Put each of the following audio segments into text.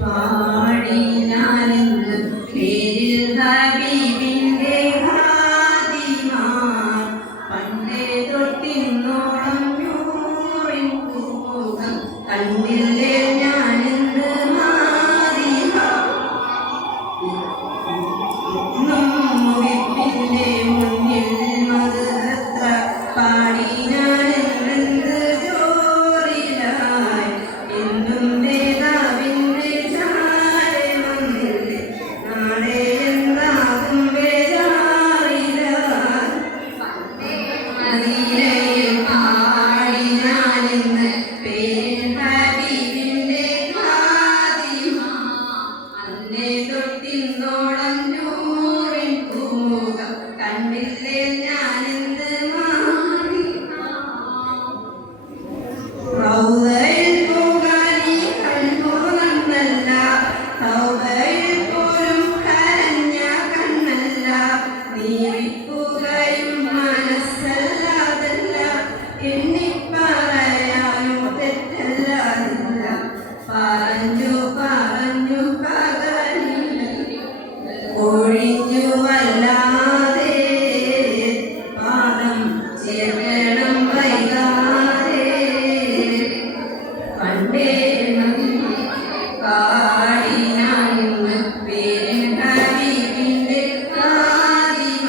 പാടി ഞാനെന്ന് പേരിൽ ഹബീബിന്റെ ഹാദിമാർ പണ്ടേ തൊട്ടിന്നോളം നൂറിൻ പൂമുഖം കണ്ടില്ലേ ഞാനെന്ന് ഹാദിമ മുഹിപ്പിന്റെ മുന്നിൽ മധുരത്ര പാടി ഞാനെന്ന് ജോറിലായി എന്നും നേതാവിന്റെ ചാരെ വന്നില്ലേ നാളെ എന്താകും വേദാറിലായി മദീനയിൽ പാടി ഞാനെന്ന് പേരിൽ ഹബീബിന്റെ ഖാദിമ അന്നേ തൊട്ടിന്നോളം നൂറിൻ പൂമുഖം കണ്ടില്ലേ ഞാനെന്ത് മാറി റൗദയിൽ പോകാനീ കണ്ണല്ല തൗബയിൽ പോലും കരഞ്ഞ കണ്ണല്ല നീറിപ്പുകയും മനസ്സല്ലാതല്ല എണ്ണിപ്പറയാനോ തെറ്റല്ലാതില്ല പറഞ്ഞു പറഞ്ഞു പകലില്ല ഒഴിഞ്ഞു വല്ലാതെ പാദം ചേർക്കണം വൈകാതെ പണ്ടേ പാടി ഞാനിന്ന് പേരിൻ ഹബീബിന്റെ ഖാദിമ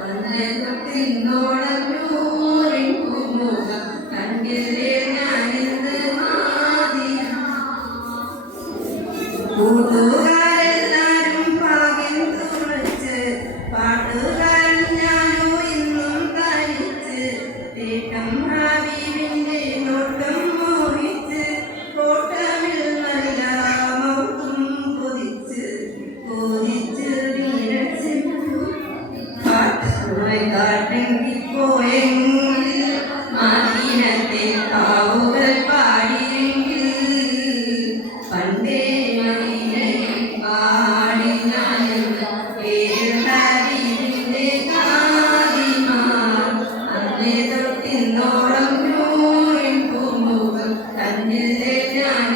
വന്ന് തൊട്ടിന്നോളം നൂറിൻ പൂമുഖം കണ്ടില്ലേ ഞാനിന്ന് മാദിന കൂട്ടുകാരെല്ലാരും ഭാഗ്യം തുറച്ച് പാട്ടുകാരൻ ഞാനോ ഇന്നും തനിച്ച് തേട്ടം ഹബീബിന്റെ നോട്ടം മോഹിച്ച് കോട്ടമിൽ നല്ല മൗത്തും കൊതിച്ച് കൊതിച്ച് വീരച്ചെന്നു കാട്ടെങ്കിൽ പോയെങ്കിൽ മദീനത്തെ കാവുകൾ പാടിയെങ്കിൽ പണ്ടേ മദീനയിൽ പാടി ഞാനെന്ന് പേരിൽ ഹബീബിന്റെ ഖാദിമ അന്നേ തൊട്ടിന്നോളം നൂറിൻ പൂമുഖം കണ്ടില്ലേ ഞാൻ